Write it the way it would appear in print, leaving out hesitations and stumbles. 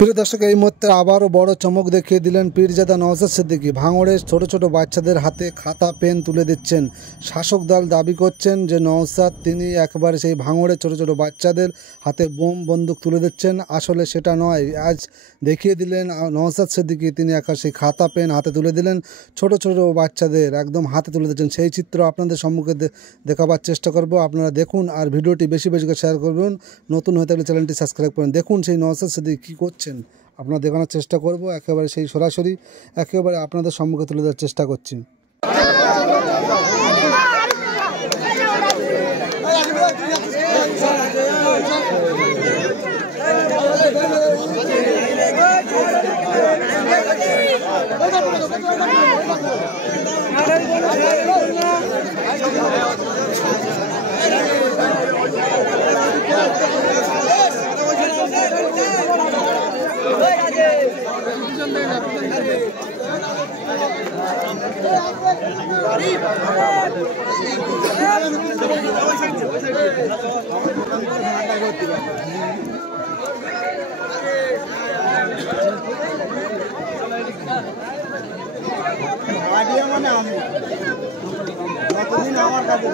প্রিয় দর্শক, এই মুহূর্তে আবারও বড় চমক দেখিয়ে দিলেন পীরজাদা নওশাদ সিদ্দিকী। ভাঙড়ের ছোট ছোট বাচ্চাদের হাতে খাতা পেন তুলে দিচ্ছেন। শাসক দল দাবি করছেন যে নওশাদ তিনি একবারে সেই ভাঙড়ের ছোট ছোট বাচ্চাদের হাতে বোম বন্দুক তুলে দিচ্ছেন। আসলে সেটা নয়। আজ দেখিয়ে দিলেন নওশাদ সিদ্দিকী তিনি একা সেই খাতা পেন হাতে তুলে দিলেন, ছোট ছোট বাচ্চাদের একদম হাতে তুলে দিচ্ছেন। সেই চিত্র আপনাদের সম্মুখে দেখাবার চেষ্টা করব। আপনারা দেখুন আর ভিডিওটি বেশি বেশি করে শেয়ার করবেন। নতুন হয়ে থাকলে চ্যানেলটি সাবস্ক্রাইব করুন। দেখুন সেই নওশাদ সিদ্দিকী কী করছেন আপনারা দেখানোর চেষ্টা করব। একেবারে সেই সরাসরি একেবারে আপনাদের সম্মুখে তুলে দেওয়ার চেষ্টা করছি। আমার কাছে